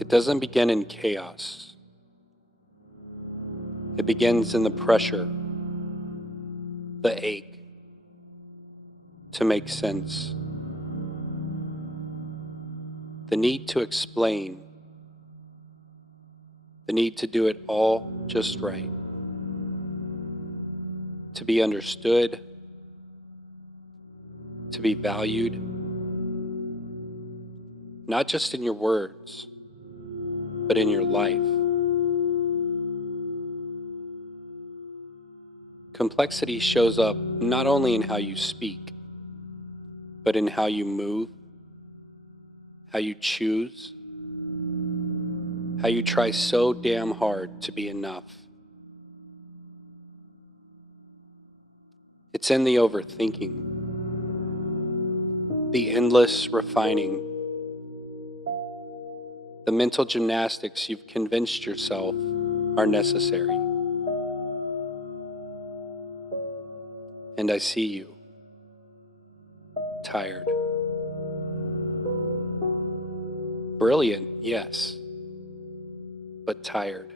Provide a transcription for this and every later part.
It doesn't begin in chaos. It begins in the pressure, the ache to make sense, the need to explain, the need to do it all just right, to be understood, to be valued, not just in your words, but in your life. Complexity shows up not only in how you speak, but in how you move, how you choose, how you try so damn hard to be enough. It's in the overthinking, the endless refining, the mental gymnastics you've convinced yourself are necessary. And I see you, tired. Brilliant, yes, but tired.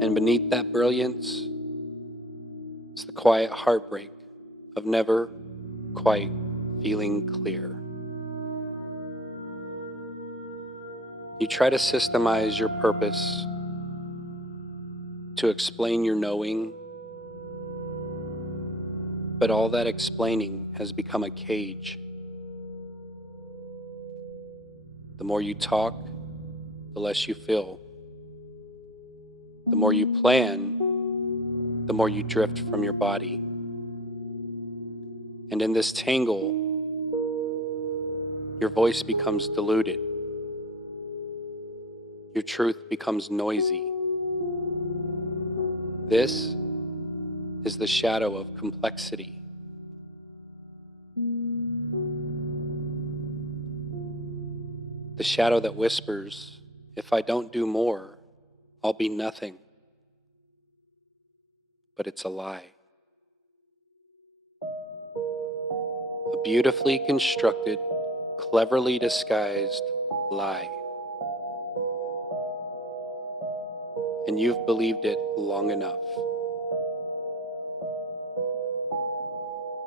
And beneath that brilliance is the quiet heartbreak of never quite feeling clear. You try to systemize your purpose, to explain your knowing, but all that explaining has become a cage. The more you talk, the less you feel. The more you plan, the more you drift from your body. And in this tangle, your voice becomes diluted. Your truth becomes noisy. This is the shadow of complexity. The shadow that whispers, if I don't do more, I'll be nothing. But it's a lie. A beautifully constructed, cleverly disguised lie. And you've believed it long enough.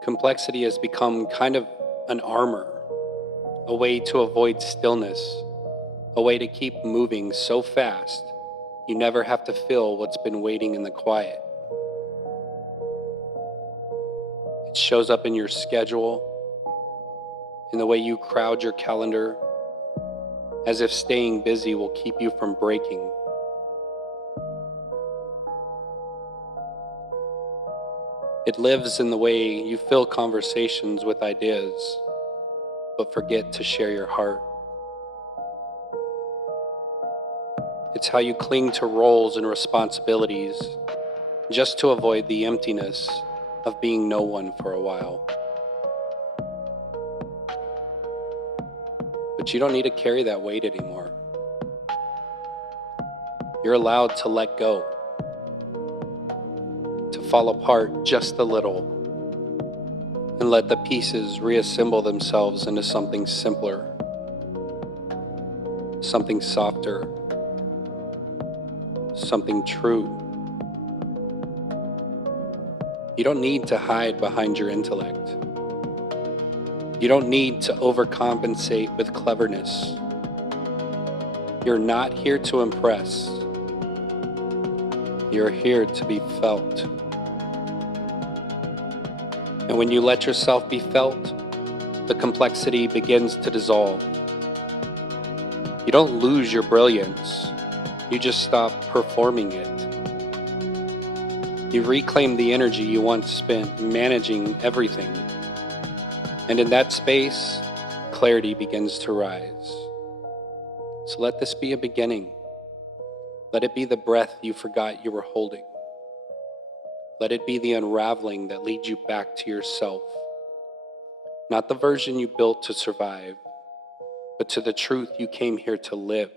Complexity has become kind of an armor, a way to avoid stillness, a way to keep moving so fast you never have to feel what's been waiting in the quiet. It shows up in your schedule, in the way you crowd your calendar, as if staying busy will keep you from breaking. It lives in the way you fill conversations with ideas, but forget to share your heart. It's how you cling to roles and responsibilities just to avoid the emptiness of being no one for a while. But you don't need to carry that weight anymore. You're allowed to let go, to fall apart just a little, and let the pieces reassemble themselves into something simpler, something softer, something true. You don't need to hide behind your intellect. You don't need to overcompensate with cleverness. You're not here to impress. You're here to be felt. And when you let yourself be felt, the complexity begins to dissolve. You don't lose your brilliance. You just stop performing it. You reclaim the energy you once spent managing everything. And in that space, clarity begins to rise. So let this be a beginning. Let it be the breath you forgot you were holding. Let it be the unraveling that leads you back to yourself. Not the version you built to survive, but to the truth you came here to live.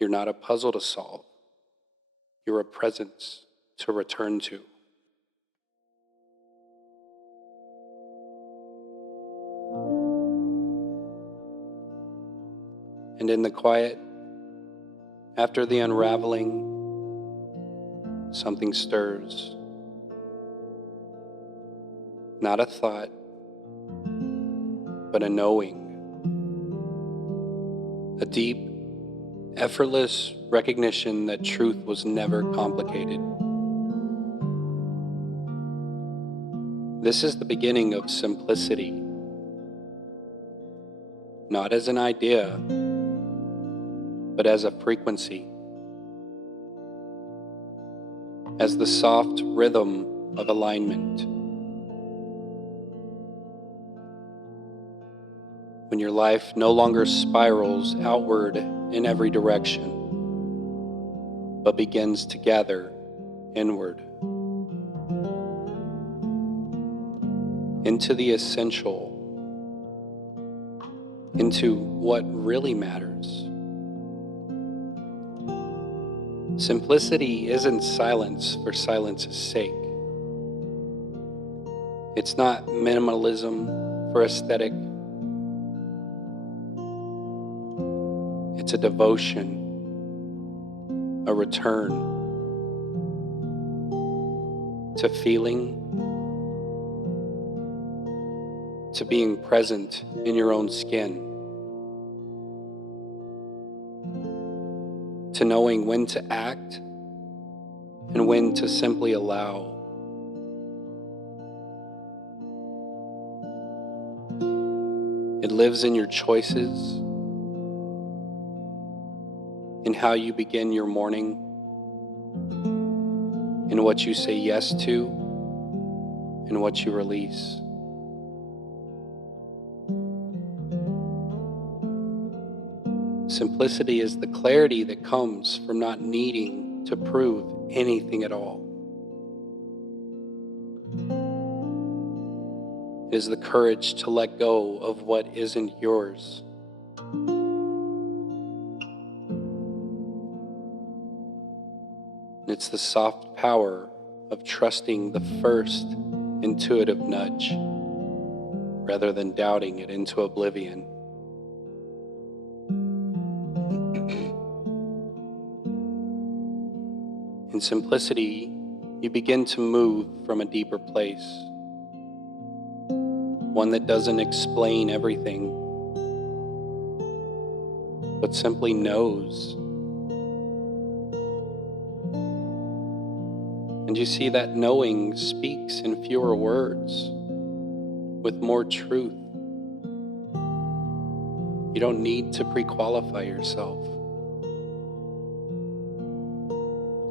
You're not a puzzle to solve. You're a presence to return to. And in the quiet, after the unraveling, something stirs. Not a thought, but a knowing. A deep, effortless recognition that truth was never complicated. This is the beginning of simplicity. Not as an idea, but as a frequency. As the soft rhythm of alignment. When your life no longer spirals outward in every direction, but begins to gather inward. Into the essential, into what really matters. Simplicity isn't silence for silence's sake. It's not minimalism for aesthetic. It's a devotion, a return to feeling, to being present in your own skin, to knowing when to act and when to simply allow. It lives in your choices, in how you begin your morning, in what you say yes to, and what you release. Simplicity is the clarity that comes from not needing to prove anything at all. It is the courage to let go of what isn't yours. It's the soft power of trusting the first intuitive nudge rather than doubting it into oblivion. In simplicity, you begin to move from a deeper place, one that doesn't explain everything, but simply knows. And you see that knowing speaks in fewer words, with more truth. You don't need to pre-qualify yourself.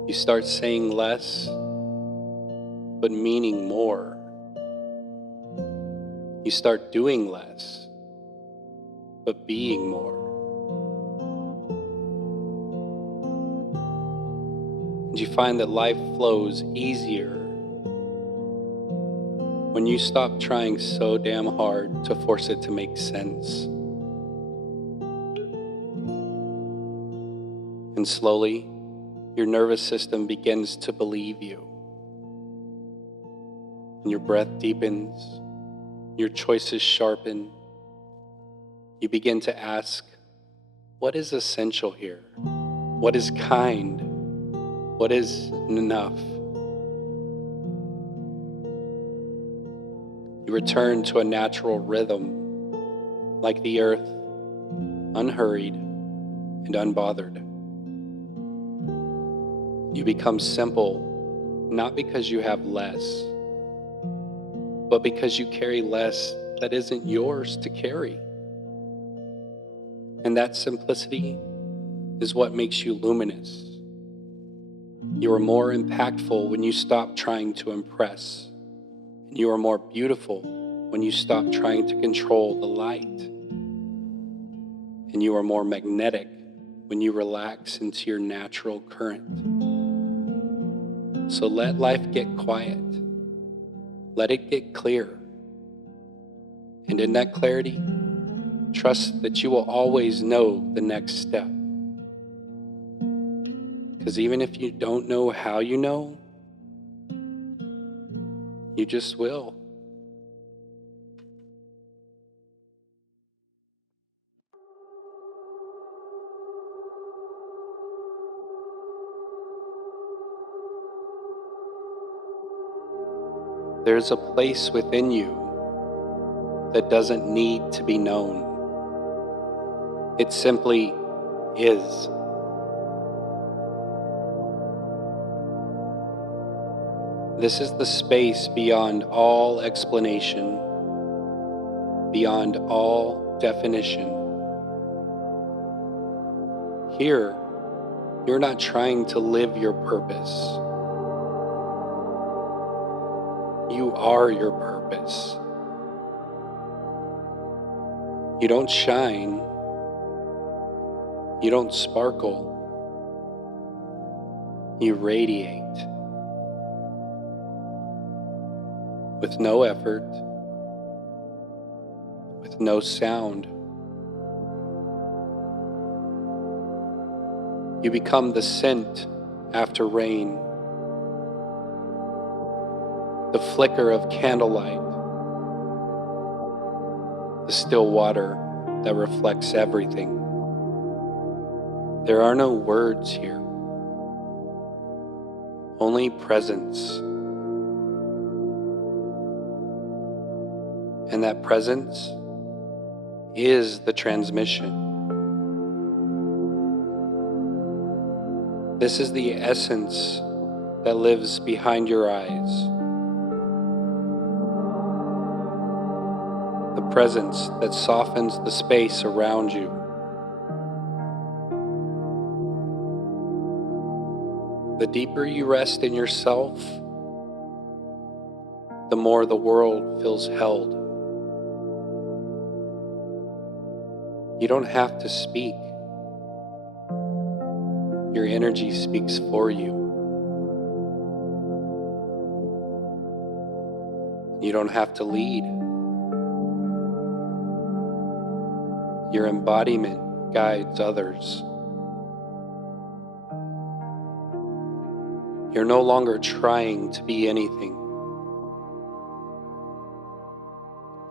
You start saying less, but meaning more. You start doing less, but being more. And you find that life flows easier when you stop trying so damn hard to force it to make sense. And slowly, your nervous system begins to believe you. And your breath deepens, your choices sharpen. You begin to ask, what is essential here? What is kind? What is enough? You return to a natural rhythm, like the earth, unhurried and unbothered. You become simple, not because you have less, but because you carry less that isn't yours to carry. And that simplicity is what makes you luminous. You are more impactful when you stop trying to impress. And you are more beautiful when you stop trying to control the light. And you are more magnetic when you relax into your natural current. So let life get quiet. Let it get clear. And in that clarity, trust that you will always know the next step. Because even if you don't know how you know, you just will. There's a place within you that doesn't need to be known. It simply is. This is the space beyond all explanation, beyond all definition. Here, you're not trying to live your purpose. You are your purpose. You don't shine. You don't sparkle. You radiate with no effort, with no sound. You become the scent after rain, the flicker of candlelight, the still water that reflects everything. There are no words here, only presence. And that presence is the transmission. This is the essence that lives behind your eyes. The presence that softens the space around you. The deeper you rest in yourself, the more the world feels held. You don't have to speak. Your energy speaks for you. You don't have to lead. Your embodiment guides others. You're no longer trying to be anything.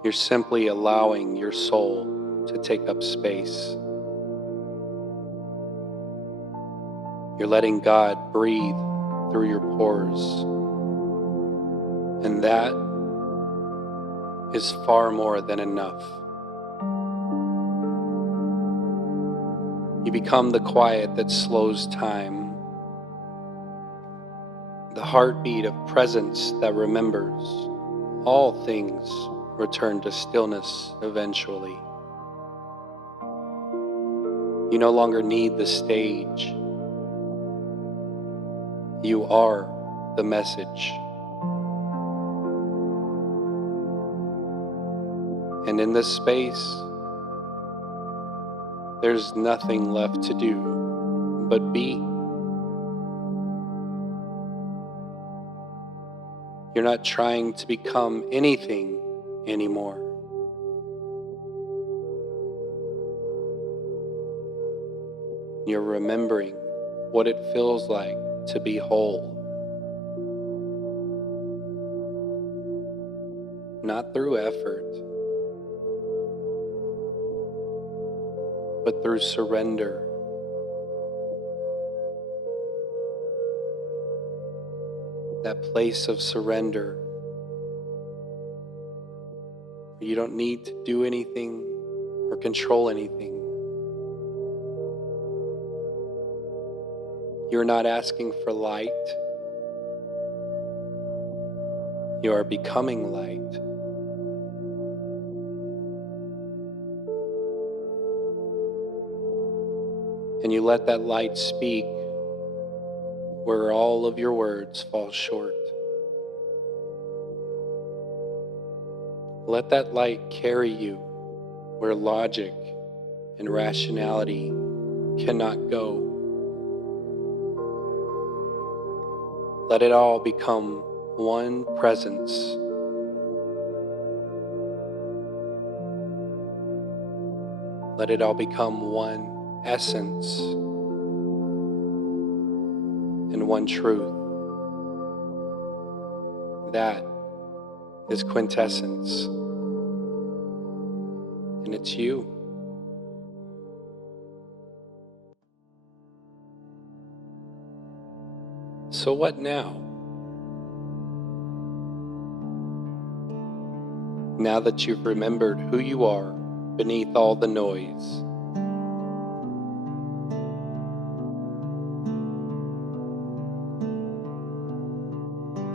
You're simply allowing your soul to take up space. You're letting God breathe through your pores. And that is far more than enough. You become the quiet that slows time, the heartbeat of presence that remembers all things return to stillness eventually. You no longer need the stage. You are the message. And in this space, there's nothing left to do but be. You're not trying to become anything anymore. You're remembering what it feels like to be whole. Not through effort, but through surrender. That place of surrender where you don't need to do anything or control anything. You're not asking for light. You are becoming light. And you let that light speak where all of your words fall short. Let that light carry you where logic and rationality cannot go. Let it all become one presence. Let it all become one essence and one truth. That is Quintessence. And it's you. So what now? Now that you've remembered who you are beneath all the noise,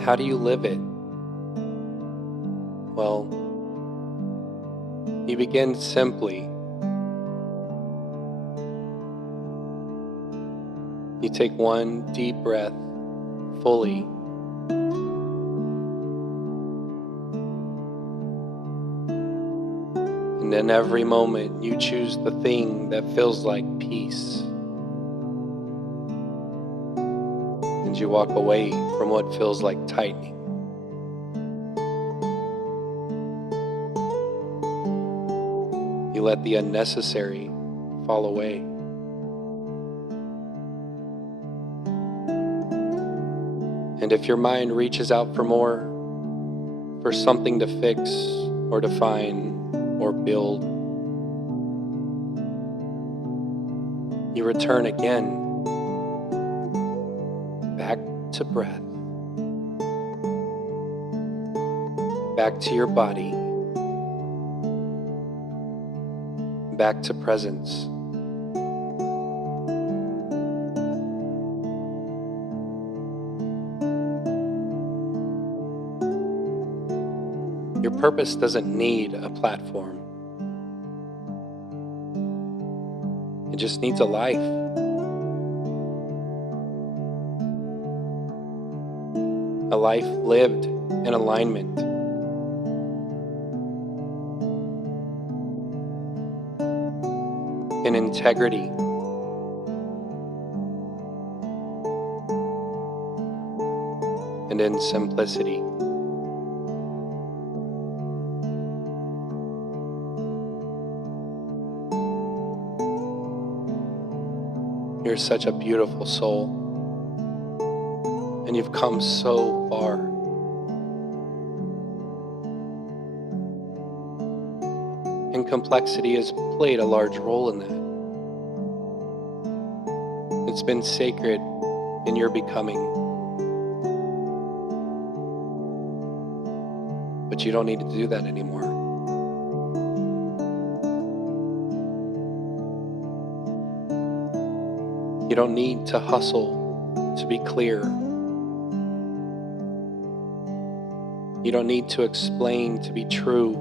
how do you live it? Well, you begin simply. You take one deep breath fully. And in every moment, you choose the thing that feels like peace. And you walk away from what feels like tightening. You let the unnecessary fall away. And if your mind reaches out for more, for something to fix or define or build, you return again back to breath, back to your body, back to presence. Your purpose doesn't need a platform. It just needs a life. A life lived in alignment. In integrity. And in simplicity. You're such a beautiful soul, and you've come so far. And complexity has played a large role in that. It's been sacred in your becoming. But you don't need to do that anymore. You don't need to hustle to be clear. You don't need to explain to be true.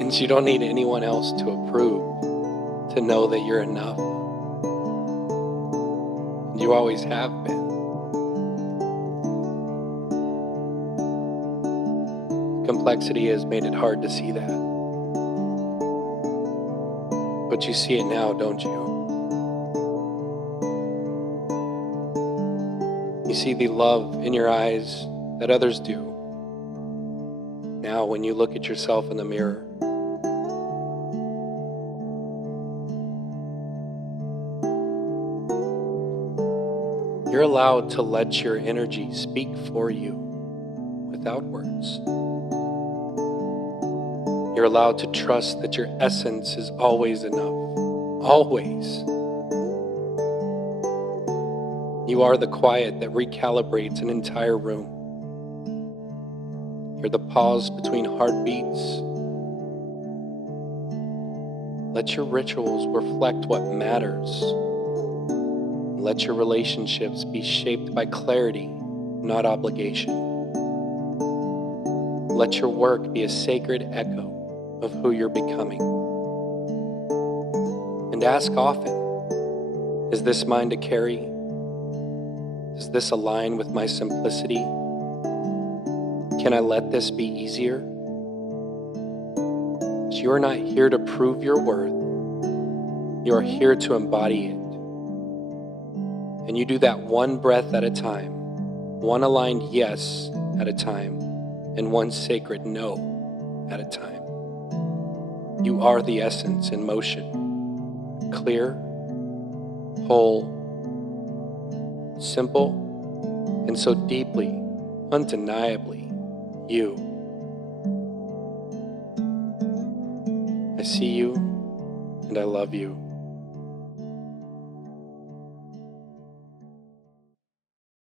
And you don't need anyone else to approve to know that you're enough. You always have been. Complexity has made it hard to see that. But you see it now, don't you? You see the love in your eyes that others do. Now, when you look at yourself in the mirror, you're allowed to let your energy speak for you without words. You're allowed to trust that your essence is always enough. Always. You are the quiet that recalibrates an entire room. You're the pause between heartbeats. Let your rituals reflect what matters. Let your relationships be shaped by clarity, not obligation. Let your work be a sacred echo of who you're becoming. And ask often, is this mine to carry? Does this align with my simplicity? Can I let this be easier? So you're not here to prove your worth. You are here to embody it. And you do that one breath at a time, one aligned yes at a time, and one sacred no at a time. You are the essence in motion, clear, whole, simple, and so deeply, undeniably you. I see you and I love you.